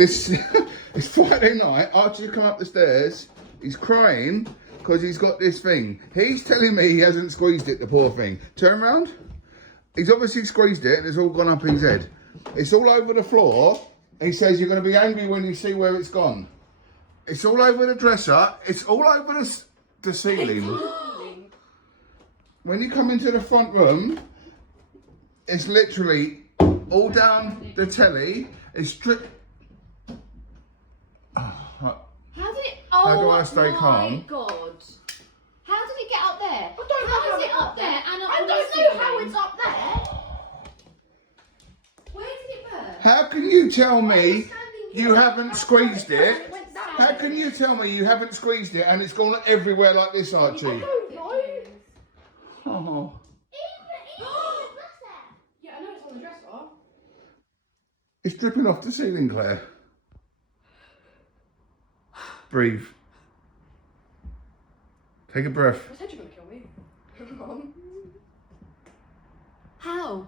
This it's Friday night. Archie's come up the stairs. He's crying because he's got this thing. He's telling me he hasn't squeezed it, the poor thing. Turn around. He's obviously squeezed it and it's all gone up his head. It's all over the floor. He says you're going to be angry when you see where it's gone. It's all over the dresser. It's all over the ceiling. When you come into the front room, it's literally all down the telly. It's stripped. How did it? How do I stay my calm? God! How did it get up there? I don't know How is it up there? And I don't know how it's up there. Where did it burst? How can you tell me you haven't squeezed it? It went down. How can you tell me you haven't squeezed it and it's gone everywhere like this, Archie? I don't know. Oh. Yeah, I know it's on the dresser. It's dripping off the ceiling, Claire. Breathe. Take a breath. I said you're gonna kill me. How?